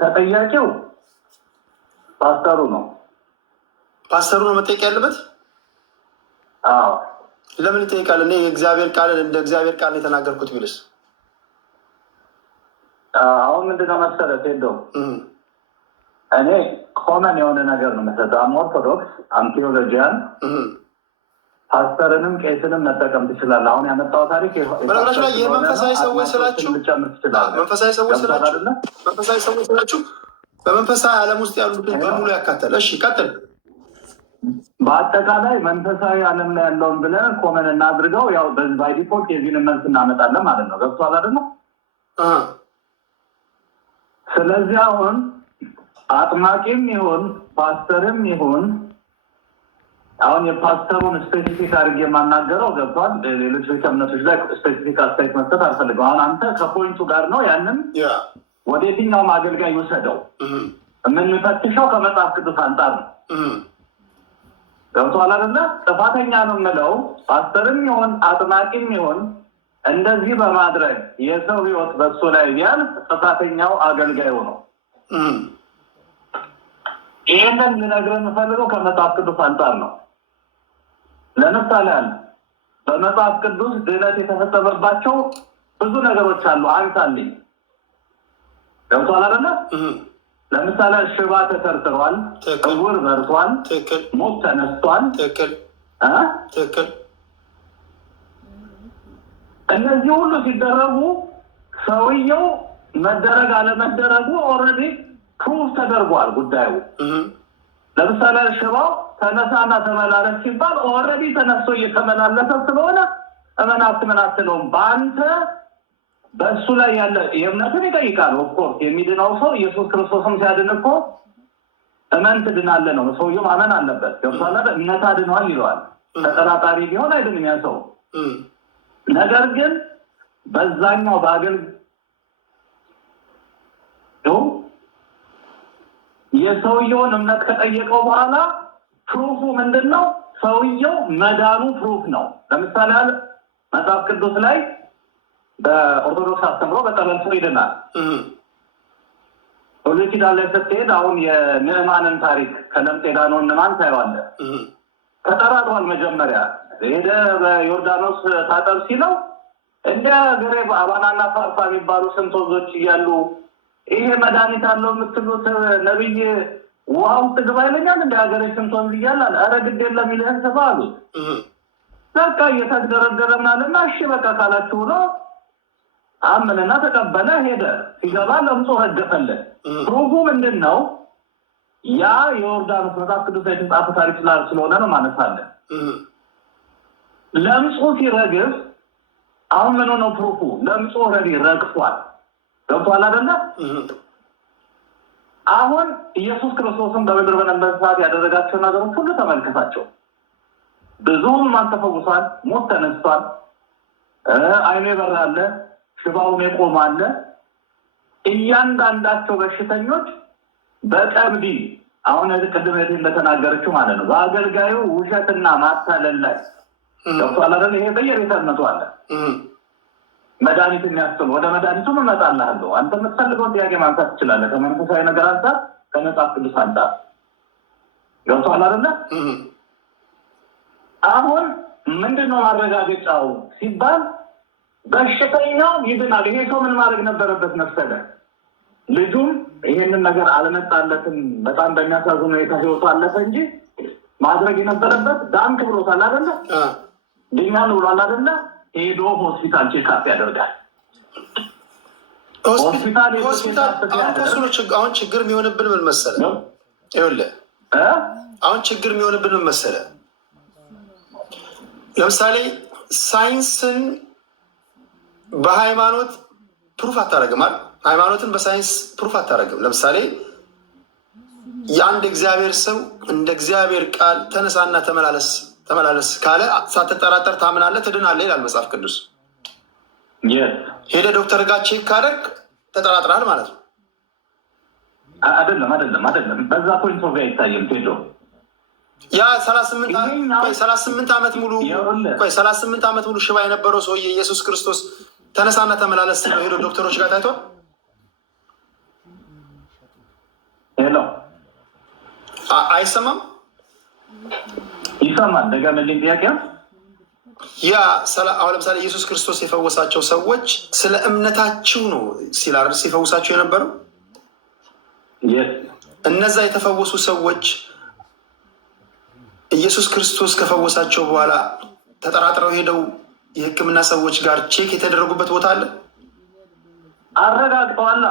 ተጠያቂው ፓስተሩ ነው። ፓስተሩ ነው መጠየቅ ያለበት። አዎ ለምን ይጠይቃል? እኔ የእግዚአብሔር ቃል እንደ እግዚአብሔር ቃል የተናገርኩት ቢልስ? አሁን ምንድነው መሰለህ ቴዶ፣ እኔ ኮመን የሆነ ነገር ነው መሰለህ። አም ኦርቶዶክስ አም ቴዎሎጂያን፣ ፓስተርንም ቄስንም መጠቀም ትችላለህ። አሁን ያመጣው ታሪክ በነገራችን ላይ የመንፈሳዊ ሰዎች ስላችሁ በመንፈሳዊ ዓለም ውስጥ ያሉትን በሙሉ ያካተለ። እሺ ቀጥል። በአጠቃላይ መንፈሳዊ ዓለም ላይ ያለውን ብለን ኮመን እናድርገው። ያው ባይ ዲፎልት የዚህን መልስ እናመጣለን ማለት ነው። ገብቶሃል አይደል? ስለዚህ አሁን አጥማቂም ይሁን ፓስተርም ይሁን አሁን የፓስተሩን ስፔሲፊክ አድርጌ የማናገረው ገብቷል። ሌሎች ቤተ እምነቶች ላይ ስፔሲፊክ አስተያየት መስጠት አልፈልግም። አሁን አንተ ከፖይንቱ ጋር ነው ያንን ወደ የትኛውም አገልጋይ ይውሰደው። የምንፈትሸው ከመጽሐፍ ቅዱስ አንጻር ነው። ገብቶሃል አይደለ? ጥፋተኛ ነው የምለው ፓስተርም ይሁን አጥማቂም ይሁን እንደዚህ በማድረግ የሰው ሕይወት በሱ ላይ ቢያልፍ ጥፋተኛው አገልጋዩ ነው። ይህንን ልነግርህ የምፈልገው ከመጽሐፍ ቅዱስ አንጻር ነው። ለምሳሌ አለ በመጽሐፍ ቅዱስ ድህነት የተፈጸመባቸው ብዙ ነገሮች አሉ። አንሳልኝ። ገብቶሃል አይደለ? ለምሳሌ ሽባ ተተርትሯል፣ ዕውር በርቷል፣ ሞት ተነስቷል። ትክክል። እነዚህ ሁሉ ሲደረጉ ሰውየው መደረግ አለመደረጉ ኦልሬዲ ፕሩፍ ተደርጓል ጉዳዩ። ለምሳሌ ሽባው ተነሳና ተመላለስ ሲባል ኦልሬዲ ተነስቶ እየተመላለሰ ስለሆነ እመን አትለውም። በአንተ በእሱ ላይ ያለ የእምነትን ይጠይቃል። ኦፍኮርስ የሚድነው ሰው ኢየሱስ ክርስቶስም ሲያድን እኮ እመን ትድናለህ ነው። ሰውየው ማመን አለበት። ገብቶሃል? እምነት አድኗል ይለዋል። ተጠራጣሪ ቢሆን አይድንም ያ ሰው። ነገር ግን በዛኛው የሰውየውን እምነት ከጠየቀው በኋላ ፕሩፉ ምንድን ነው? ሰውየው መዳኑ ፕሩፍ ነው። ለምሳሌ መጽሐፍ ቅዱስ ላይ በኦርቶዶክስ አስተምሮ በጸበል ሰው ይድናል። ብሉይ ኪዳን ላይ ስትሄድ አሁን የንዕማንን ታሪክ ከለምጽ የዳነውን ንዕማን ታየዋለህ። ተጠራጥሯል። መጀመሪያ ሄደ በዮርዳኖስ ታጠብ ሲለው እንደ ገሬ አባናና ፋርፋ የሚባሉ ስንት ወንዞች እያሉ ይሄ መድኃኒት አለው የምትሉት ነቢይ ውሃ ውስጥ ግባ ይለኛል እንደ ሀገሬ ስንት ወንዝ እያለ አለ። ኧረ ግድ የለም ይልህን ስባ አሉት። በቃ እየተደረደረ ምናልና እሺ በቃ ካላችሁ ብሎ አመነና ተቀበለ። ሄደ። ሲገባ ለምጾ ረገፈለት። ፕሩፉ ምንድን ነው? ያ የዮርዳኖስ መጽሐፍ ቅዱስ ላይ የተጻፈ ታሪክ ስለሆነ ነው ማነሳለን። ለምጹ ሲረግፍ አሁን ምን ሆነው ፕሩፉ? ለምጹ ኦልሬዲ ረግፏል። ገብቶሃል አይደለ? አሁን ኢየሱስ ክርስቶስን በምድር በነበረ ሰዓት ያደረጋቸው ነገሮች ሁሉ ተመልከታቸው። ብዙም ተፈውሷል። ሞት ተነስቷል። አይኑ የበራለ፣ ሽባውን የቆማለ። እያንዳንዳቸው በሽተኞች በቀብዲ አሁን ቅድም እንደተናገረችው ማለት ነው በአገልጋዩ ውሸትና ማታለል ላይ ገብቶሃል አይደል? ይሄ በየቤተ እምነቱ አለ። መድኃኒት የሚያስጥሉ ወደ መድኃኒቱ እመጣልሃለሁ። አንተ የምትፈልገውን ጥያቄ ማንሳት ትችላለህ። ከመንፈሳዊ ነገር አንጻር፣ ከመጽሐፍ ቅዱስ አንጻር ገብቶሃል አይደለ? አሁን ምንድነው ማረጋገጫው ሲባል በሽተኛው ይድናል። ይሄ ሰው ምን ማድረግ ነበረበት መሰለህ? ልጁም ይሄንን ነገር አልመጣለትም። በጣም በሚያሳዝን ሁኔታ ህይወቱ አለፈ እንጂ ማድረግ የነበረበት ዳንክ ብሎታል አይደለ? ድኛል ብሏል አይደለ? ሄዶ ሆስፒታል ቼክአፕ ያደርጋል። ሆስፒታል አሁን ችግር የሚሆንብን ምን መሰለህ? ይኸውልህ አሁን ችግር የሚሆንብን ምን መሰለህ? ለምሳሌ ሳይንስን በሃይማኖት ፕሩፍ አታደርግም አይደል? ሃይማኖትን በሳይንስ ፕሩፍ አታደርግም። ለምሳሌ የአንድ እግዚአብሔር ሰው እንደ እግዚአብሔር ቃል ተነሳና ተመላለስ ካለ ሳትጠራጠር ታምናለህ፣ ትድናለህ ይላል መጽሐፍ ቅዱስ። ሄደህ ዶክተር ጋር ቼክ ካደረግ ተጠራጥራል ማለት ነው። አይደለም። በዛ ፖይንት ኦፍ አይታየም ቴዶ። ያ 38 ዓመት ሙሉ ሽባ የነበረው ሰውዬ ኢየሱስ ክርስቶስ ተነሳና ተመላለስ ሄዶ ዶክተሮች ጋር ታይቷል። ሄሎ አይሰማም? ይሰማል። ደገመልኝ ጥያቄ። ያ አሁን ለምሳሌ ኢየሱስ ክርስቶስ የፈወሳቸው ሰዎች ስለ እምነታችሁ ነው ሲላር ሲፈውሳቸው የነበረው። እነዛ የተፈወሱ ሰዎች ኢየሱስ ክርስቶስ ከፈወሳቸው በኋላ ተጠራጥረው ሄደው የሕክምና ሰዎች ጋር ቼክ የተደረጉበት ቦታ አለ። አረጋግጠዋላ።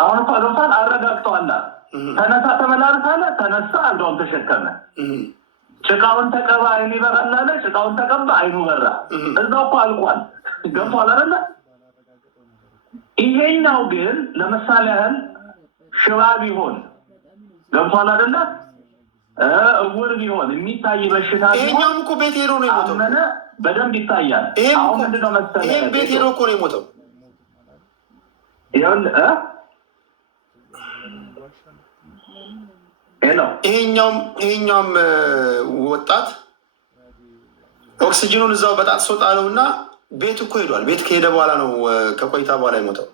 አሁን እኮ ለምሳሌ አረጋግጠዋላ። ተነሳ ተመላልስ አለ። ተነሳ፣ አልጋውን ተሸከመ። ጭቃውን ተቀባ አይኑ ይበራል አለ። ጭቃውን ተቀባ አይኑ በራ። እዛው እኮ አልቋል። ገብቷል አይደለ? ይሄኛው ግን ለምሳሌ ያህል ሽባ ቢሆን ገብቷል አይደለ? እውር ቢሆን የሚታይ በሽታ ቢሆን ይሄኛውም እኮ ቤት ሄዶ ነው የሞተው። በደንብ ይታያል። አሁን ምንድነው መሰለህ? ይሄም ቤት ሄዶ እኮ ነው የሞተው። ይሄኛውም ወጣት ኦክሲጅኑን እዛው በጣጥሶ ጣለው እና ቤት እኮ ሄዷል። ቤት ከሄደ በኋላ ነው ከቆይታ በኋላ የሞተው።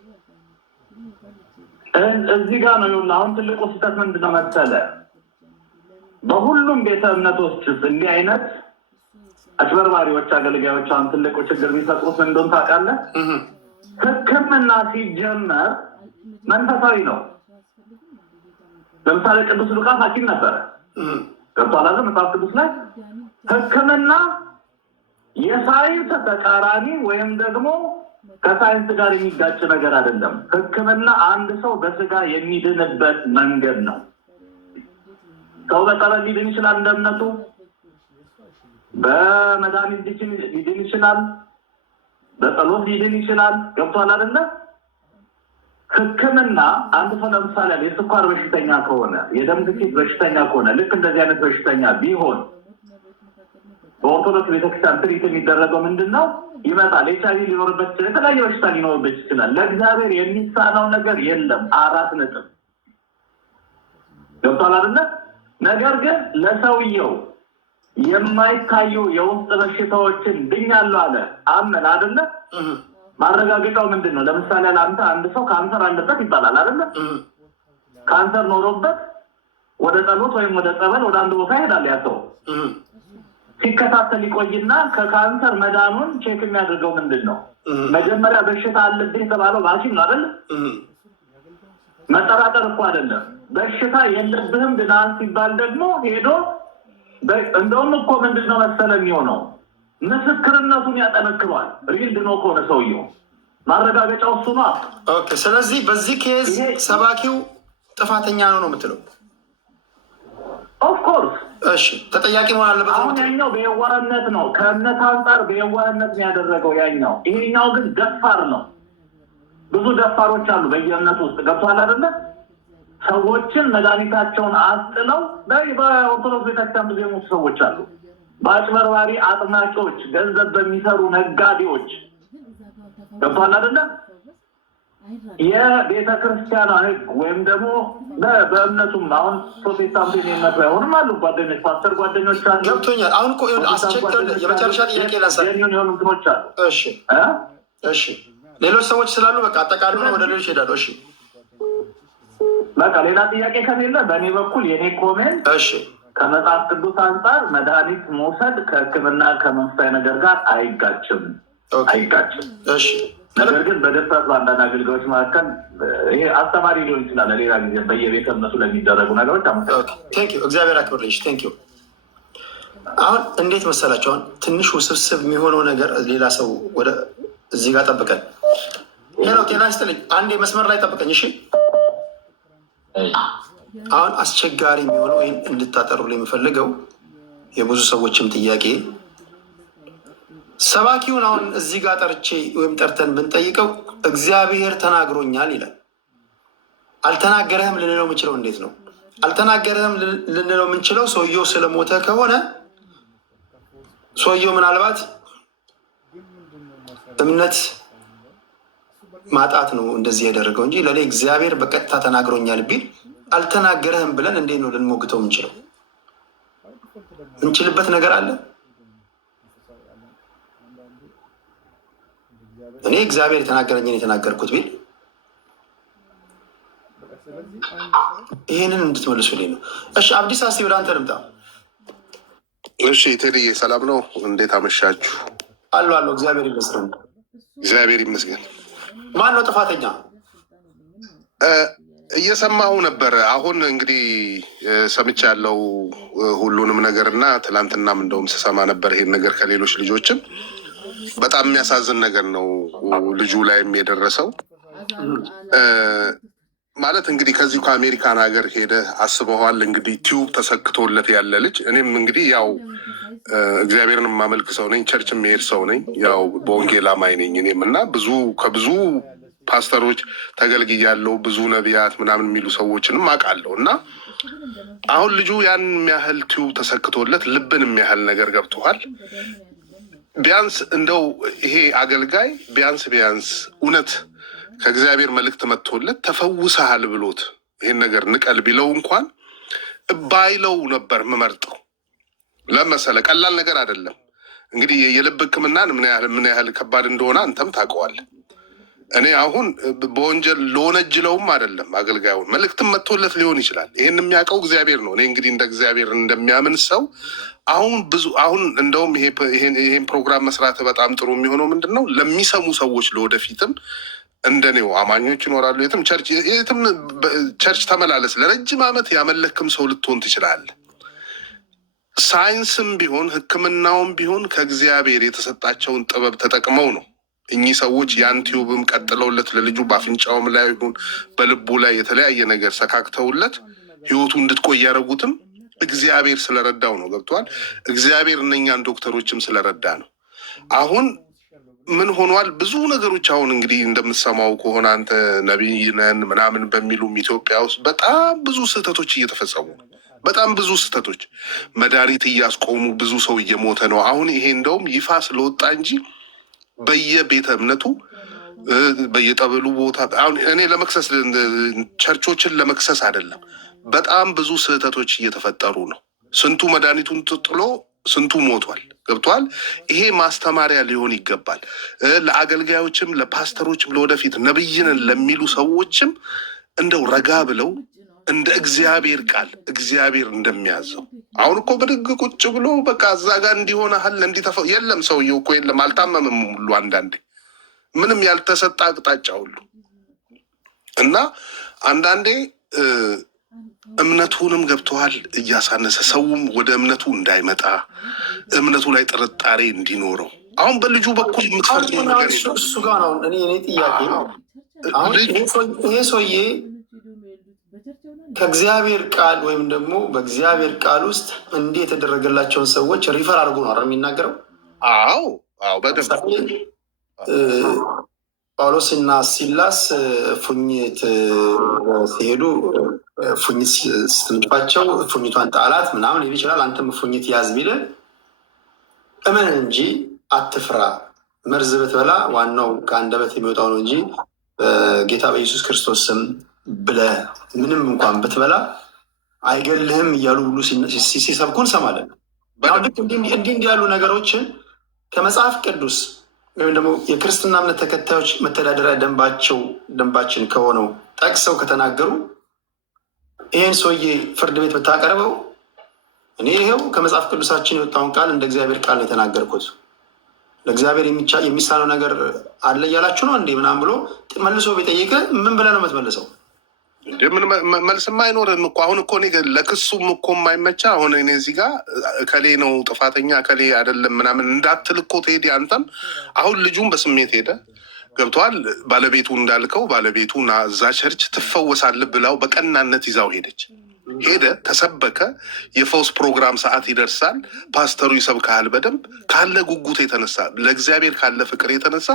እዚህ ጋር ነው ይኸውልህ። አሁን ትልቁ ስህተት ምንድነው መሰለህ? በሁሉም ቤተ እምነቶች እንዲህ አይነት አጭበርባሪዎች፣ አገልጋዮች አሁን ትልቁ ችግር የሚፈጥሩት እንደሆነ ታውቃለህ? ሕክምና ሲጀመር መንፈሳዊ ነው። ለምሳሌ ቅዱስ ሉቃስ ሐኪም ነበረ። ገብቶሃል አይደል? መጽሐፍ ቅዱስ ላይ ሕክምና የሳይንስ ተቃራኒ ወይም ደግሞ ከሳይንስ ጋር የሚጋጭ ነገር አይደለም። ሕክምና አንድ ሰው በስጋ የሚድንበት መንገድ ነው። ሰው በጸበል ሊድን ይችላል፣ እንደ እምነቱ በመድኃኒት ሊድን ይችላል፣ በጸሎት ሊድን ይችላል። ገብቶሃል አይደለ? ሕክምና አንድ ሰው ለምሳሌ የስኳር በሽተኛ ከሆነ፣ የደም ግፊት በሽተኛ ከሆነ ልክ እንደዚህ አይነት በሽተኛ ቢሆን በኦርቶዶክስ ቤተክርስቲያን ትሪት የሚደረገው ምንድን ነው? ይመጣል። ኤችአይቪ ሊኖርበት ይችላል፣ የተለያየ በሽታ ሊኖርበት ይችላል። ለእግዚአብሔር የሚሳነው ነገር የለም። 4 ነጥብ። ገብቶሃል አይደለ? ነገር ግን ለሰውየው የማይታዩ የውስጥ በሽታዎችን ድኛለሁ አለ፣ አመን አይደለ? ማረጋገጫው ምንድን ነው? ለምሳሌ ለአንተ አንድ ሰው ካንሰር አለበት ይባላል አይደለ? ካንሰር ኖሮበት ወደ ጸሎት ወይም ወደ ጸበል ወደ አንድ ቦታ ይሄዳል። ያ ሰው ሲከታተል ይቆይና ከካንሰር መዳኑን ቼክ የሚያደርገው ምንድን ነው? መጀመሪያ በሽታ አለብህ የተባለው ሐኪም ነው አይደለ? መጠራጠር እኮ አይደለም። በሽታ የለብህም ድናል ሲባል ደግሞ ሄዶ እንደውም እኮ ምንድን ነው መሰለህ የሚሆነው ምስክርነቱን ያጠነክሯል። ሪል ድኖ ከሆነ ሰውየው ማረጋገጫው እሱ ነው። ኦኬ። ስለዚህ በዚህ ኬዝ ሰባኪው ጥፋተኛ ነው የምትለው? ኦፍኮርስ። እሺ፣ ተጠያቂ መሆን አለበት። አሁን ያኛው በየዋህነት ነው፣ ከእምነት አንጻር በየዋህነት ነው ያደረገው ያኛው። ይሄኛው ግን ደፋር ነው። ብዙ ደፋሮች አሉ በየእምነቱ ውስጥ። ገብቶሃል አይደለ? ሰዎችን መድኃኒታቸውን አስጥለው በኦርቶዶክስ ቤተክርስቲያን ብዙ የሞቱ ሰዎች አሉ። በአጭበርባሪ አጥማጮች፣ ገንዘብ በሚሰሩ ነጋዴዎች። ገብቶሃል አይደለ? የቤተ ክርስቲያኗ ሕግ ወይም ደግሞ በእምነቱም አሁን ፕሮቴስታንት የሚመጡ አይሆንም አሉ ጓደኞች፣ ፓስተር ጓደኞች አሉ። ገብቶኛል። አሁን እኮ አስቸግር የመጨረሻ ጥያቄ ላንሳ። የሆኑ እንትኖች አሉ። እሺ፣ ሌሎች ሰዎች ስላሉ በቃ አጠቃሉ ወደ ሌሎች ሄዳሉ። እሺ፣ በቃ ሌላ ጥያቄ ከሌለ በእኔ በኩል የኔ ኮሜንት ከመጽሐፍ ቅዱስ አንጻር መድኃኒት መውሰድ ከሕክምና ከመንፈሳዊ ነገር ጋር አይጋጭም። እሺ፣ ነገር ግን በድፍረት በአንዳንድ አገልጋዮች መካከል ይሄ አስተማሪ ሊሆን ይችላል። ሌላ ጊዜ በየቤተ እምነቱ ለሚደረጉ ነገሮች እግዚአብሔር አክብርልሽ። ቴንኪው። አሁን እንዴት መሰላቸው? አሁን ትንሽ ውስብስብ የሚሆነው ነገር ሌላ ሰው ወደ እዚህ ጋር ጠብቀን ሄሎ፣ ጤና ይስጥልኝ። አንዴ መስመር ላይ ጠብቀኝ። እሺ፣ አሁን አስቸጋሪ የሚሆነው ይህን እንድታጠሩልኝ የምፈልገው የብዙ ሰዎችም ጥያቄ ሰባኪውን አሁን እዚህ ጋር ጠርቼ ወይም ጠርተን ብንጠይቀው እግዚአብሔር ተናግሮኛል ይላል። አልተናገረህም ልንለው የምንችለው እንዴት ነው? አልተናገረህም ልንለው የምንችለው ሰውየው ስለሞተ ከሆነ ሰውየው ምናልባት እምነት ማጣት ነው እንደዚህ ያደረገው እንጂ ለእኔ እግዚአብሔር በቀጥታ ተናግሮኛል ቢል አልተናገረህም ብለን እንዴት ነው ልንሞግተው የምንችለው? እንችልበት ነገር አለ? እኔ እግዚአብሔር የተናገረኝን የተናገርኩት ቢል ይህንን እንድትመልሱልኝ ነው። እሺ አብዲስ አስቲ ወደ አንተ ልምጣ። እሺ ቴዲዬ ሰላም ነው? እንዴት አመሻችሁ? አሉ እግዚአብሔር ይመስገን። እግዚአብሔር ይመስገን። ማን ነው ጥፋተኛ? እየሰማሁ ነበር። አሁን እንግዲህ ሰምቻለሁ ሁሉንም ነገር እና ትላንትናም እንደውም ስሰማ ነበር ይሄን ነገር ከሌሎች ልጆችም። በጣም የሚያሳዝን ነገር ነው ልጁ ላይም የደረሰው። ማለት እንግዲህ ከዚሁ ከአሜሪካን ሀገር ሄደ አስበዋል። እንግዲህ ቲዩብ ተሰክቶለት ያለ ልጅ እኔም እንግዲህ ያው እግዚአብሔርን የማመልክ ሰው ነኝ፣ ቸርች የሚሄድ ሰው ነኝ፣ ያው በወንጌል አማኝ ነኝ እኔም እና ከብዙ ፓስተሮች ተገልግያለሁ፣ ብዙ ነቢያት ምናምን የሚሉ ሰዎችንም አውቃለሁ። እና አሁን ልጁ ያን የሚያህል ቲዩብ ተሰክቶለት ልብን የሚያህል ነገር ገብተዋል። ቢያንስ እንደው ይሄ አገልጋይ ቢያንስ እውነት ከእግዚአብሔር መልእክት መጥቶለት ተፈውሰሃል ብሎት ይህን ነገር ንቀል ቢለው እንኳን ባይለው ነበር የምመርጠው። ለመሰለ ቀላል ነገር አይደለም። እንግዲህ የልብ ሕክምናን ምን ያህል ከባድ እንደሆነ አንተም ታውቀዋለህ። እኔ አሁን በወንጀል ለወነጅለውም አይደለም አገልጋዩን መልእክትም መጥቶለት ሊሆን ይችላል። ይህን የሚያውቀው እግዚአብሔር ነው። እኔ እንግዲህ እንደ እግዚአብሔር እንደሚያምን ሰው አሁን እንደውም ይሄን ፕሮግራም መስራት በጣም ጥሩ የሚሆነው ምንድን ነው ለሚሰሙ ሰዎች ለወደፊትም እንደኔው አማኞች ይኖራሉ። የትም ቸርች ተመላለስ። ለረጅም ዓመት ያመለክም ሰው ልትሆን ትችላለህ። ሳይንስም ቢሆን ሕክምናውም ቢሆን ከእግዚአብሔር የተሰጣቸውን ጥበብ ተጠቅመው ነው እኚህ ሰዎች የአንቲዩብም ቀጥለውለት ለልጁ በአፍንጫውም ላይ ይሁን በልቡ ላይ የተለያየ ነገር ሰካክተውለት ህይወቱ እንድትቆይ ያደረጉትም እግዚአብሔር ስለረዳው ነው። ገብቷል። እግዚአብሔር እነኛን ዶክተሮችም ስለረዳ ነው። አሁን ምን ሆኗል? ብዙ ነገሮች አሁን እንግዲህ እንደምትሰማው ከሆነ አንተ ነቢይ ነን ምናምን በሚሉም ኢትዮጵያ ውስጥ በጣም ብዙ ስህተቶች እየተፈጸሙ ነው። በጣም ብዙ ስህተቶች መድኃኒት እያስቆሙ ብዙ ሰው እየሞተ ነው። አሁን ይሄ እንደውም ይፋ ስለወጣ እንጂ በየቤተ እምነቱ በየጠበሉ ቦታ አሁን እኔ ለመክሰስ ቸርቾችን ለመክሰስ አይደለም። በጣም ብዙ ስህተቶች እየተፈጠሩ ነው። ስንቱ መድኃኒቱን ጥሎ ስንቱ ሞቷል። ገብቷል። ይሄ ማስተማሪያ ሊሆን ይገባል። ለአገልጋዮችም፣ ለፓስተሮችም፣ ለወደፊት ነብይንን ለሚሉ ሰዎችም እንደው ረጋ ብለው እንደ እግዚአብሔር ቃል እግዚአብሔር እንደሚያዘው አሁን እኮ በድግ ቁጭ ብሎ በቃ እዛ ጋር እንዲሆናል እንዲተፈው የለም። ሰውየው እኮ የለም አልታመምም ሁሉ አንዳንዴ ምንም ያልተሰጠ አቅጣጫ ሁሉ እና አንዳንዴ እምነቱንም ገብተዋል እያሳነሰ ሰውም ወደ እምነቱ እንዳይመጣ እምነቱ ላይ ጥርጣሬ እንዲኖረው አሁን በልጁ በኩል የምትፈርደው ነገር እሱ ጋር ነው። እኔ ጥያቄ አሁን ይሄ ሰውዬ ከእግዚአብሔር ቃል ወይም ደግሞ በእግዚአብሔር ቃል ውስጥ እንዲህ የተደረገላቸውን ሰዎች ሪፈር አድርጎ ነው የሚናገረው። አዎ በደንብ ጳውሎስና ሲላስ ፉኝት ሲሄዱ ፉኝት ስትንባቸው ፉኝቷን ጣላት ምናምን ሊል ይችላል። አንተም ፉኝት ያዝ ቢልህ እመን እንጂ አትፍራ። መርዝ ብትበላ ዋናው ከአንደበት የሚወጣው ነው እንጂ ጌታ በኢየሱስ ክርስቶስ ስም ብለህ ምንም እንኳን ብትበላ አይገልህም እያሉ ሁሉ ሲሰብኩ እንሰማለን። ልክ እንዲህ ያሉ ነገሮችን ከመጽሐፍ ቅዱስ ወይም ደግሞ የክርስትና እምነት ተከታዮች መተዳደሪያ ደንባችን ከሆነው ጠቅሰው ከተናገሩ ይህን ሰውዬ ፍርድ ቤት ብታቀርበው እኔ ይኸው ከመጽሐፍ ቅዱሳችን የወጣውን ቃል እንደ እግዚአብሔር ቃል ነው የተናገርኩት፣ ለእግዚአብሔር የሚሳነው ነገር አለ እያላችሁ ነው እንዴ ምናምን ብሎ መልሶ ቢጠይቅ ምን ብለህ ነው የምትመልሰው? ምን መልስማ አይኖርም እኮ። አሁን እኮ እኔ ለክሱም እኮ የማይመቻ አሁን እኔ እዚህ ጋር እከሌ ነው ጥፋተኛ እከሌ አይደለም ምናምን እንዳትል እኮ ትሄድ። አንተም አሁን ልጁም በስሜት ሄደ ገብተዋል። ባለቤቱ እንዳልከው ባለቤቱ ና እዛ ቸርች ትፈወሳለህ ብላው በቀናነት ይዛው ሄደች። ሄደ፣ ተሰበከ። የፈውስ ፕሮግራም ሰዓት ይደርሳል። ፓስተሩ ይሰብካል። በደንብ ካለ ጉጉት የተነሳ ለእግዚአብሔር ካለ ፍቅር የተነሳ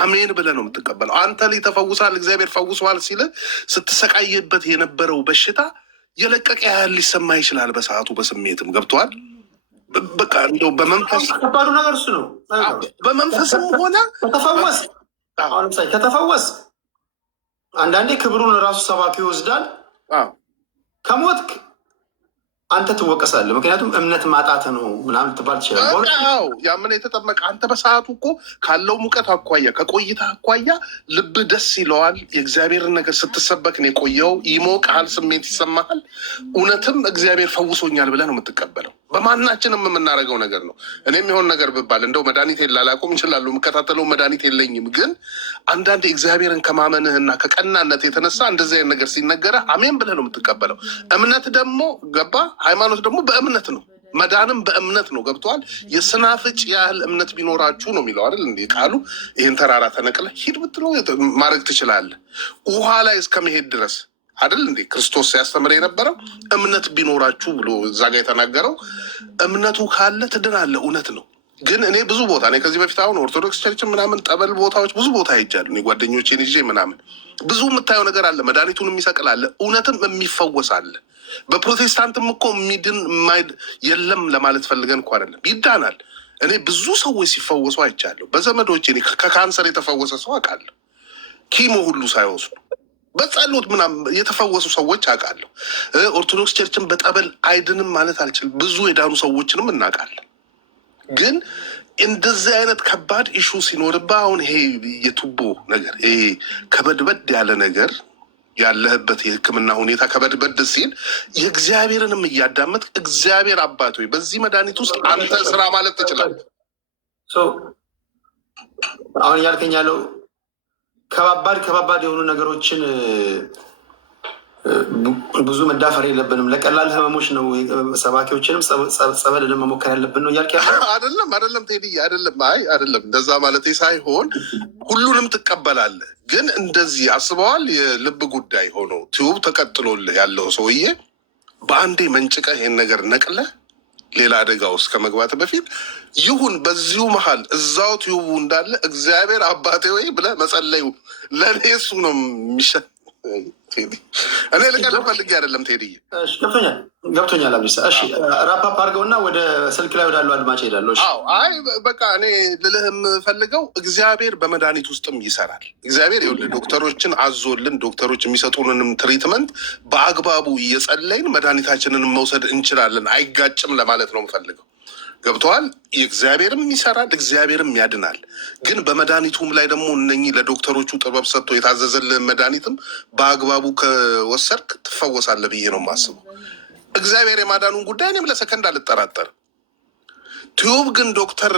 አሜን ብለህ ነው የምትቀበለው። አንተ ላይ ተፈውሳል፣ እግዚአብሔር ፈውሰዋል ሲል ስትሰቃይበት የነበረው በሽታ የለቀቀ ያህል ሊሰማ ይችላል በሰዓቱ በስሜትም ገብተዋል። በቃ እንደው በመንፈስ ከባዱ ነገር እሱ ነው። በመንፈስም ሆነ ከተፈወስ አንዳንዴ ክብሩን ራሱ ሰባኪ ይወስዳል። ከሞትክ አንተ ትወቀሳለህ። ምክንያቱም እምነት ማጣት ነው ምናምን ትባል ትችላለህ። ያምን የተጠመቀ አንተ በሰዓቱ እኮ ካለው ሙቀት አኳያ ከቆይታ አኳያ ልብህ ደስ ይለዋል። የእግዚአብሔርን ነገር ስትሰበክ ነው የቆየው። ይሞቅሃል፣ ስሜት ይሰማሃል። እውነትም እግዚአብሔር ፈውሶኛል ብለህ ነው የምትቀበለው። በማናችንም የምናደርገው ነገር ነው። እኔም የሆን ነገር ብባል እንደው መድኃኒት ላላቆም እንችላለሁ፣ የምከታተለው መድኃኒት የለኝም። ግን አንዳንድ እግዚአብሔርን ከማመንህና ከቀናነት የተነሳ እንደዚህ አይነት ነገር ሲነገረህ አሜን ብለህ ነው የምትቀበለው። እምነት ደግሞ ገባ፣ ሃይማኖት ደግሞ በእምነት ነው፣ መዳንም በእምነት ነው። ገብተዋል። የስናፍጭ ያህል እምነት ቢኖራችሁ ነው የሚለው አይደል እንዴ ቃሉ። ይህን ተራራ ተነቅለህ ሂድ ብትለው ማድረግ ትችላለህ፣ ውሃ ላይ እስከመሄድ ድረስ አይደል እንዴ ክርስቶስ ሲያስተምር የነበረው። እምነት ቢኖራችሁ ብሎ እዛ ጋ የተናገረው እምነቱ ካለ ትድናለህ። እውነት ነው። ግን እኔ ብዙ ቦታ እኔ ከዚህ በፊት አሁን ኦርቶዶክስ ቸርችን ምናምን ጠበል ቦታዎች ብዙ ቦታ ሄጃለሁ። እኔ ጓደኞቼን ይዤ ምናምን ብዙ የምታየው ነገር አለ። መድኃኒቱን የሚሰቅል አለ፣ እውነትም የሚፈወስ አለ። በፕሮቴስታንትም እኮ የሚድን የለም ለማለት ፈልገን እኮ አይደለም፣ ይዳናል። እኔ ብዙ ሰዎች ሲፈወሱ አይቻለሁ። በዘመዶቼ ከካንሰር የተፈወሰ ሰው አውቃለሁ፣ ኪሞ ሁሉ ሳይወስዱ በጸሎት ምናምን የተፈወሱ ሰዎች አውቃለሁ። ኦርቶዶክስ ቸርችን በጠበል አይድንም ማለት አልችልም። ብዙ የዳኑ ሰዎችንም እናውቃለን። ግን እንደዚህ አይነት ከባድ ኢሹ ሲኖርብህ አሁን ይሄ የቱቦ ነገር ይሄ ከበድበድ ያለ ነገር ያለህበት የሕክምና ሁኔታ ከበድበድ ሲል የእግዚአብሔርንም እያዳመጥ እግዚአብሔር አባት ሆይ በዚህ መድኃኒት ውስጥ አንተ ስራ ማለት ትችላለህ። አሁን እያልከኝ ያለው ከባባድ የሆኑ ነገሮችን ብዙ መዳፈር የለብንም። ለቀላል ህመሞች ነው ሰባኪዎችንም ጸበልንም መሞከር ያለብን ነው እያልክ ያለ አይደለም ቴዲ፣ አይደለም እንደዛ ማለት ሳይሆን ሁሉንም ትቀበላለህ። ግን እንደዚህ አስበዋል። የልብ ጉዳይ ሆኖ ቲዩብ ተቀጥሎልህ ያለው ሰውዬ በአንዴ መንጭቀህ ይሄን ነገር ነቅለህ ሌላ አደጋ ውስጥ ከመግባት በፊት ይሁን በዚሁ መሀል እዛው ቲዩቡ እንዳለ እግዚአብሔር አባቴ ወይ ብለህ መጸለዩ ለእኔ እሱ ነው የሚሻ እኔ ልቀልድ ፈልጌ አይደለም ቴዲ። ገብቶኛል አብዲሳ። እሺ ራፓፕ አድርገውና ወደ ስልክ ላይ ወዳሉ አድማጭ ሄዳለሁ። አይ በቃ እኔ ልልህ የምፈልገው እግዚአብሔር በመድኃኒት ውስጥም ይሰራል። እግዚአብሔር ይኸውልህ ዶክተሮችን አዞልን ዶክተሮች የሚሰጡንንም ትሪትመንት በአግባቡ እየጸለይን መድኃኒታችንን መውሰድ እንችላለን። አይጋጭም ለማለት ነው የምፈልገው። ገብተዋል። እግዚአብሔርም ይሰራል፣ እግዚአብሔርም ያድናል። ግን በመድኃኒቱም ላይ ደግሞ እነኚህ ለዶክተሮቹ ጥበብ ሰጥቶ የታዘዘልህን መድኃኒትም በአግባቡ ከወሰድክ ትፈወሳለህ ብዬ ነው የማስበው። እግዚአብሔር የማዳኑን ጉዳይ እኔም ለሰከንድ አልጠራጠርም። ቲዩብ ግን ዶክተር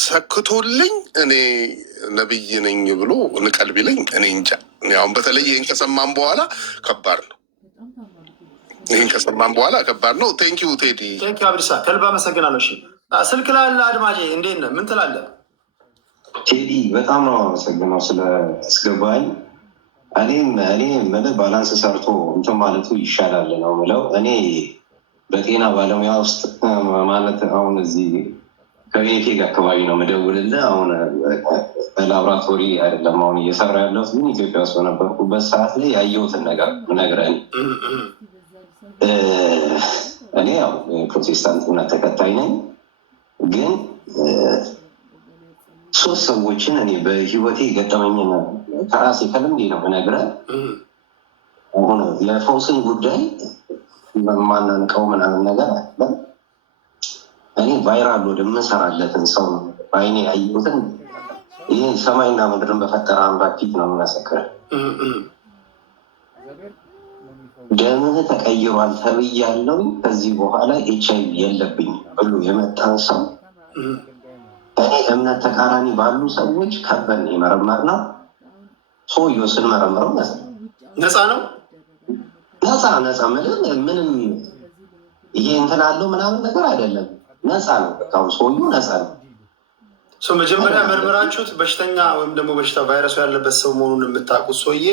ሰክቶልኝ እኔ ነብይ ነኝ ብሎ ንቀል ቢለኝ እኔ እንጃ። አሁን በተለይ ይህን ከሰማን በኋላ ከባድ ነው። ከባድ ነው። ቴንኪዩ ቴዲ። ቴንኪዩ አብዲሳ፣ ከልብ አመሰግናለሁ። ስልክ ላይ ያለ አድማጭ እንዴት ነህ? ምን ትላለህ? ቴዲ በጣም ነው አመሰግነው ስለአስገባኝ። እኔ ምልህ ባላንስ ሰርቶ እንትን ማለቱ ይሻላል ነው ምለው። እኔ በጤና ባለሙያ ውስጥ ማለት አሁን እዚህ ከቤቴ አካባቢ ነው መደውልልህ። አሁን ላብራቶሪ አይደለም አሁን እየሰራ ያለሁት፣ ግን ኢትዮጵያ ውስጥ በነበርኩበት ሰዓት ላይ ያየሁትን ነገር ነግረን። እኔ ያው ፕሮቴስታንት እምነት ተከታይ ነኝ። ግን 3 ሰዎችን እኔ በህይወቴ የገጠመኝን ከራሴ ከልምዴ ነው የምነግርህ። አሁን የፈውስን ጉዳይ ማናንቀው ምናምን ነገር አለ። እኔ ቫይራል ወደምሰራለትን ሰው በአይኔ ያየሁትን ይህ ሰማይና ምድርን በፈጠረ አምላክ ፊት ነው የምመሰክርህ። ደምህ ተቀይሯል ተብያለሁ፣ ከዚህ በኋላ HIV የለብኝ ብሎ የመጣን ሰው እኔ እምነት ተቃራኒ ባሉ ሰዎች ከበን የመረመርነው። ሰውዬው ስንመረምረው ነፃ ነው። ነፃ ምንም ይሄ እንትን አለው ምናምን ነገር አይደለም። ነፃ ነው። በቃ ሰውዬው ነፃ ነው። መጀመሪያ መርምራችሁት በሽተኛ ወይም ደግሞ በሽታ ቫይረሱ ያለበት ሰው መሆኑን የምታውቁት ሰውዬ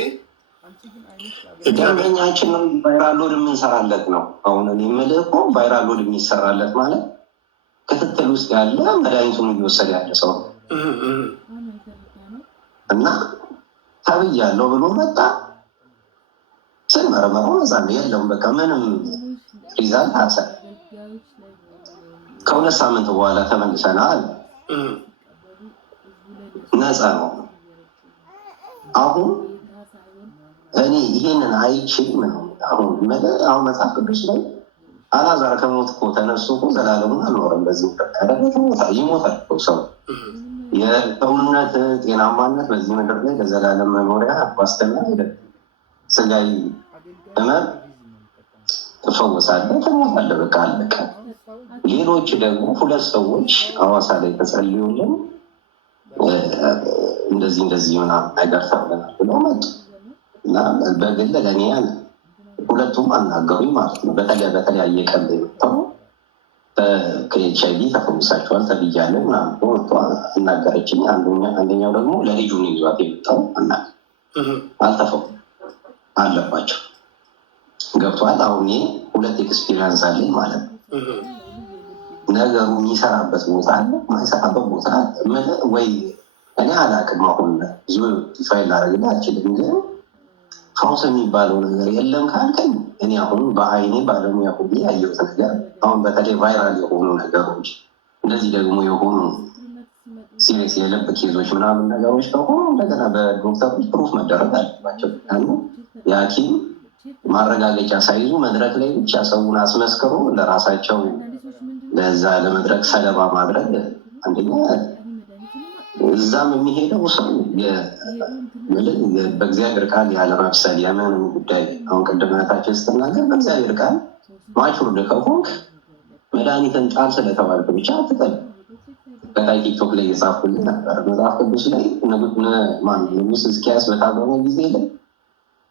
ደንበኛችን ነው። ቫይራል ሎድ የምንሰራለት ነው። አሁን እኔ የምልህ እኮ ቫይራል ሎድ የሚሰራለት ማለት ክትትል ውስጥ ያለ መድኃኒቱን እየወሰደ ያለ ሰው እና ተብያለሁ ብሎ መጣ። ስንመረመረው ነፃ ነው፣ የለውም በቃ ምንም ሪዛልት አሰ ከ2 ሳምንት በኋላ ተመልሰናል። ነፃ ነው። አሁን እኔ ይሄንን አይችልም ነው አሁን መጽሐፍ ቅዱስ ላይ አላዛር ከሞት እኮ ተነሱ እኮ ዘላለሙን አልኖረም። በዚህ ይሞታል እኮ ሰው። የሰውነት ጤናማነት በዚህ ምድር ላይ ለዘላለም መኖሪያ ዋስትና አይደለም። ስጋዊ ህመም ትፈወሳለህ፣ ትሞታለህ፣ በቃ አለቀ። ሌሎች ደግሞ 2 ሰዎች ሐዋሳ ላይ ተጸልዩልን እንደዚህ ምናምን ነገር ተብለናል ብለው መጡ እና በግል ለእኔ ያለ 2ቱም አናገሩኝ ማለት ነው። በተለያየ ቀን ላይ መጥተው ከኤችአይቪ ተፈውሳቸዋል ተብያለሁ ምናምን ወጥቶ አናገረችኝ። አንደኛው ደግሞ ለልጁ ነው ይዟት የመጣው አልተፈው አለባቸው። ገብቷል። አሁን 2 ኤክስፒሪየንስ አለኝ ማለት ነው። ነገሩ የሚሰራበት ቦታ አለ፣ ማይሰራበት ቦታ አለ ወይ? እኔ አላቅም። አሁን ብዙ ፋይል ላደርግልህ አልችልም፣ ግን ፈውስ የሚባለው ነገር የለም ካልከኝ እኔ አሁን በአይኔ ባለሙያ ሁሉ ያየሁት ነገር አሁን በተለይ ቫይራል የሆኑ ነገሮች እንደዚህ ደግሞ የሆኑ ሲሪየስ የልብ ኬዞች ምናምን ነገሮች ከሆኑ እንደገና በዶክተሮች ፕሩፍ መደረግ አለባቸው። የሐኪም ማረጋገጫ ሳይዙ መድረክ ላይ ብቻ ሰውን አስመስክሮ ለራሳቸው ለዛ ለመድረክ ሰለባ ማድረግ አንደኛ እዛም የሚሄደው ሰው በእግዚአብሔር ቃል ያለመብሰል የምንም ጉዳይ አሁን ቅድመታችን ስትናገር በእግዚአብሔር ቃል ማቹርድ ከሆንክ መድኃኒትን ጣል ስለተባልክ ብቻ አትጠል። በታይ ቲክቶክ ላይ የጻፍኩልህ ነበር። መጽሐፍ ቅዱስ ላይ ንጉሥ ሕዝቅያስ በታመመ ጊዜ ላይ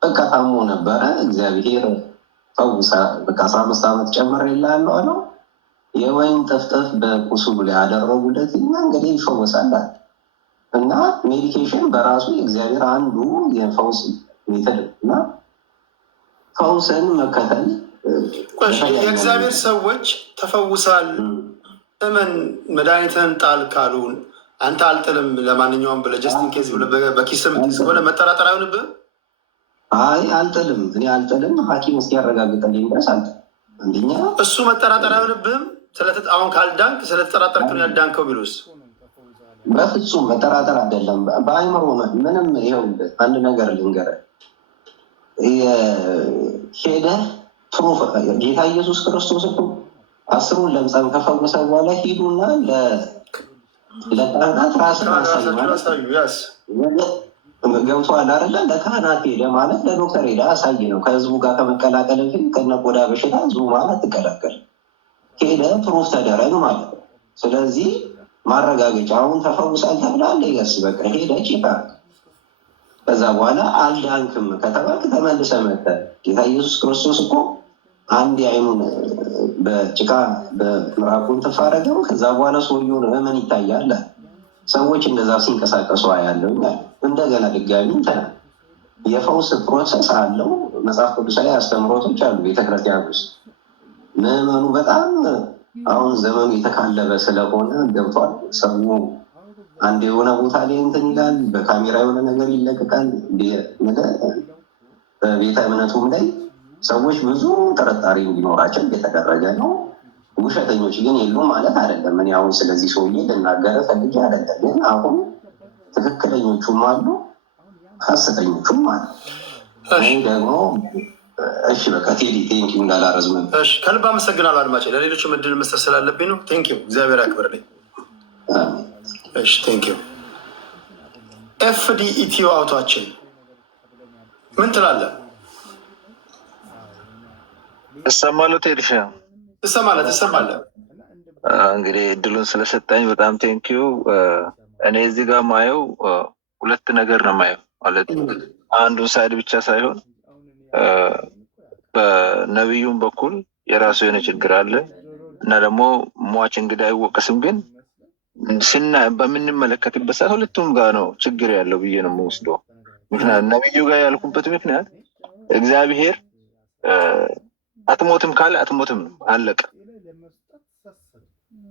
በቃ ታሞ ነበረ። እግዚአብሔር ፈውሳ በቃ 15 ዓመት ጨምሬልሃለሁ አለው። የወይን ጠፍጠፍ በቁስሉ ላይ ያደረጉለት እና እንግዲህ ይፈወሳል። እና ሜዲኬሽን በራሱ የእግዚአብሔር አንዱ የፈውስ ሜተድ እና ፈውስን መከተል የእግዚአብሔር ሰዎች ተፈውሳል እመን መድኃኒትን ጣል ካሉን አንተ አልጥልም ለማንኛውም ብለህ ጀስት ኢን ኬዝ በኪስ የምትይዝ ከሆነ መጠራጠር አይሆንብህም? አይ አልጥልም፣ እኔ አልጥልም ሐኪም እስኪያረጋግጥልኝ ድረስ አልጥልም። አንደኛ እሱ መጠራጠር አይሆንብህም? አሁን ካልዳንክ ስለተጠራጠርክ ነው ያዳንከው ቢሉስ? በፍጹም መጠራጠር አይደለም። በአይምሮ ምንም ይኸው አንድ ነገር ልንገርህ፣ ሄደህ ፕሩፍ ጌታ ኢየሱስ ክርስቶስ እኮ 10ሩን ለምጻም ከፈወሰ በኋላ ሂዱና ለካህናት ራስን አሳዩ ገብቶሃል አይደለ? ለካህናት ሄደ ማለት ለዶክተር ሄደ አሳይ ነው። ከህዝቡ ጋር ከመቀላቀል ግን ከነቆዳ በሽታ ህዝቡ ማለት ትቀላቀል ሄደ ፕሩፍ ተደረግ ማለት ነው። ስለዚህ ማረጋገጫ አሁን ተፈውሳል ተብላለ ይገስ በቃ ሄደ ጭቃ ከዛ በኋላ አልዳንክም ከተባልክ ተመልሰ መተ ጌታ ኢየሱስ ክርስቶስ እኮ አንድ አይኑን በጭቃ በምራቁን ተፋረገው ከዛ በኋላ ሰውየውን ምን ይታያል? ሰዎች እንደዛ ሲንቀሳቀሱ ያለው እንደገና ድጋሚ የፈውስ ፕሮሰስ አለው። መጽሐፍ ቅዱስ ላይ አስተምሮቶች አሉ። ቤተክርስቲያን ውስጥ ምዕመኑ በጣም አሁን ዘመኑ የተካለበ ስለሆነ ገብቷል። ሰው አንድ የሆነ ቦታ ላይ እንትን ይላል፣ በካሜራ የሆነ ነገር ይለቀቃል። በቤተ እምነቱም ላይ ሰዎች ብዙ ጥርጣሬ እንዲኖራቸው እየተደረገ ነው። ውሸተኞች ግን የሉም ማለት አይደለም። እኔ አሁን ስለዚህ ሰውዬ ልናገረ ፈልጌ አይደለም። ግን አሁን ትክክለኞቹም አሉ፣ ሀሰተኞቹም አሉ። ይህ ደግሞ እሺ በቃ ቴዲ ቴንኪው እንዳላረዝም ከልብ አመሰግናለሁ። አድማጭ ለሌሎችም እድል መስጠት ስላለብኝ ነው። ቴንኪው እግዚአብሔር ያክብርልኝ። እሺ ቴንኪው። ኤፍዲ ኢትዮ አውቷችን ምን ትላለህ? እሰማለሁ ቴዲሻ ትሰማለህ። እንግዲህ እድሉን ስለሰጠኝ በጣም ቴንኪው። እኔ እዚህ ጋር ማየው 2 ነገር ነው ማየው ማለት አንዱን ሳይድ ብቻ ሳይሆን በነቢዩም በኩል የራሱ የሆነ ችግር አለ እና ደግሞ ሟች እንግዲህ አይወቀስም። ግን በምንመለከትበት ሰዓት 2ቱም ጋር ነው ችግር ያለው ብዬ ነው የምወስደው። ምክንያት ነቢዩ ጋር ያልኩበት ምክንያት እግዚአብሔር አትሞትም ካለ አትሞትም ነው፣ አለቀ።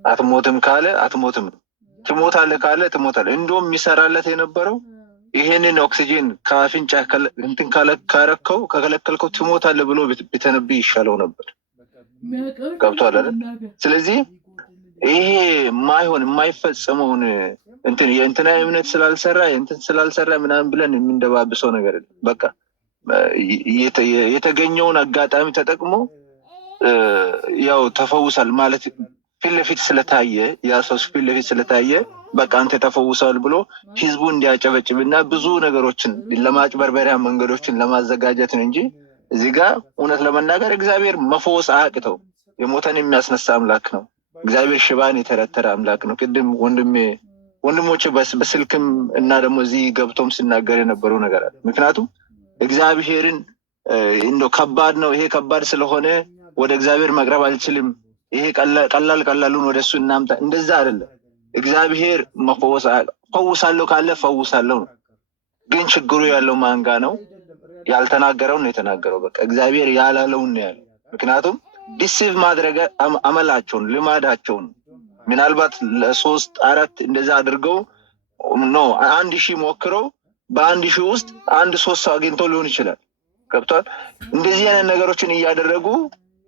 አትሞትም ካለ አትሞትም ነው። ትሞታለህ ካለ ትሞታለህ። እንደውም የሚሰራለት የነበረው ይሄንን ኦክሲጂን ከአፍንጫ እንትን ካረከው ከከለከልከው ትሞታለህ ብሎ ቢተነብይ ይሻለው ነበር። ገብቶሃል አይደል? ስለዚህ ይሄ ማይሆን የማይፈጸመውን እንትን የእንትና እምነት ስላልሰራ እንትን ስላልሰራ ምናምን ብለን የምንደባብሰው ነገር በቃ የተገኘውን አጋጣሚ ተጠቅሞ ያው ተፈውሳል ማለት ፊት ለፊት ስለታየ ያ ሰው ፊት ለፊት ስለታየ በቃ አንተ ተፈውሳል ብሎ ህዝቡ እንዲያጨበጭብና ብዙ ነገሮችን ለማጭበርበሪያ መንገዶችን ለማዘጋጀት ነው እንጂ እዚህ ጋር እውነት ለመናገር እግዚአብሔር መፈወስ አያቅተው። የሞተን የሚያስነሳ አምላክ ነው። እግዚአብሔር ሽባን የተረተረ አምላክ ነው። ቅድም ወንድሞቼ በስልክም እና ደግሞ እዚህ ገብቶም ሲናገር የነበረው ነገር አለ። ምክንያቱም እግዚአብሔርን እንደው ከባድ ነው ይሄ ከባድ ስለሆነ ወደ እግዚአብሔር መቅረብ አልችልም፣ ይሄ ቀላሉን ወደ እሱ እናምጣ፣ እንደዛ አይደለም። እግዚአብሔር መፈወስ ፈውሳለሁ ካለ ፈውሳለሁ ነው። ግን ችግሩ ያለው ማንጋ ነው? ያልተናገረውን ነው የተናገረው። በቃ እግዚአብሔር ያላለውን ነው ያለው። ምክንያቱም ዲሲቭ ማድረግ አመላቸውን ልማዳቸውን ምናልባት ለሶስት አራት እንደዛ አድርገው ነው 1000 ሞክረው በ1000 ውስጥ 1-3 ሰው አግኝቶ ሊሆን ይችላል። ገብቷል? እንደዚህ አይነት ነገሮችን እያደረጉ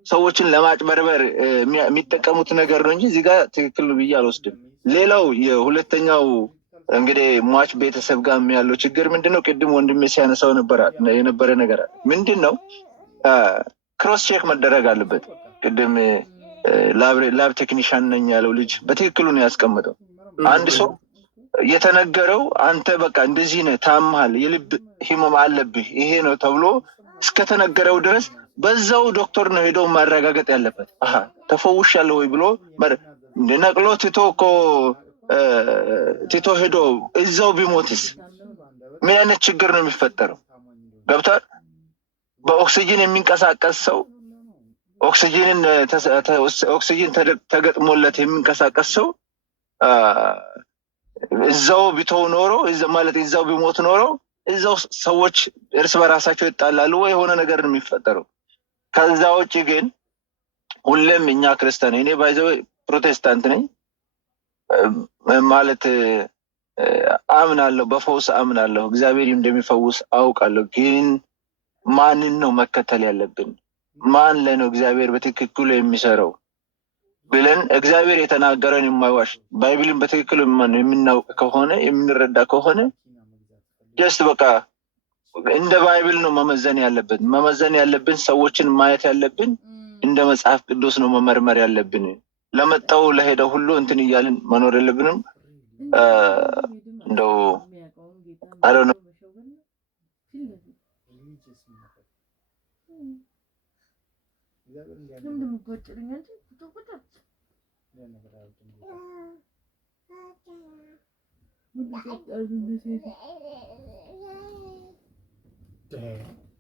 ሰዎችን ለማጭበርበር የሚጠቀሙት ነገር ነው እንጂ እዚህ ጋር ትክክል ነው ብዬ አልወስድም። ሌላው የሁለተኛው እንግዲህ ሟች ቤተሰብ ጋር ያለው ችግር ምንድነው? ቅድም ወንድሜ ሲያነሳው የነበረ ነገር አለ። ምንድነው? ክሮስ ቼክ መደረግ አለበት። ቅድም ላብ ቴክኒሻን ነኝ ያለው ልጅ በትክክሉ ነው ያስቀምጠው። አንድ ሰው የተነገረው አንተ በቃ እንደዚህ ነህ፣ ታምሃል፣ የልብ ህመም አለብህ፣ ይሄ ነው ተብሎ እስከተነገረው ድረስ በዛው ዶክተር ነው ሄዶ ማረጋገጥ ያለበት። ተፈውሻለሁ ወይ ብሎ ነቅሎ ቲቶ ሄዶ እዛው ቢሞትስ ምን አይነት ችግር ነው የሚፈጠረው? ገብቷል? በኦክሲጅን የሚንቀሳቀስ ሰው ኦክሲጅን ተገጥሞለት የሚንቀሳቀስ ሰው እዛው ቢተው ኖሮ ማለት እዛው ቢሞት ኖሮ እዛው ሰዎች እርስ በራሳቸው ይጣላሉ ወይ የሆነ ነገር ነው የሚፈጠረው። ከዛ ውጭ ግን ሁሌም እኛ ክርስቲያን እኔ ባይዘው ፕሮቴስታንት ነኝ ማለት አምናለሁ፣ በፈውስ አምናለሁ፣ እግዚአብሔር እንደሚፈውስ አውቃለሁ። ግን ማንን ነው መከተል ያለብን? ማን ላይ ነው እግዚአብሔር በትክክሉ የሚሰራው ብለን እግዚአብሔር የተናገረን የማይዋሽ ባይብልን በትክክሉ የምናውቅ ከሆነ የምንረዳ ከሆነ ጀስት በቃ እንደ ባይብል ነው መመዘን ያለብን። ሰዎችን ማየት ያለብን እንደ መጽሐፍ ቅዱስ ነው መመርመር ያለብን። ለመጣው ለሄደው ሁሉ እንትን እያልን መኖር የለብንም። እንደው አይ ዶንት ኖ Damn.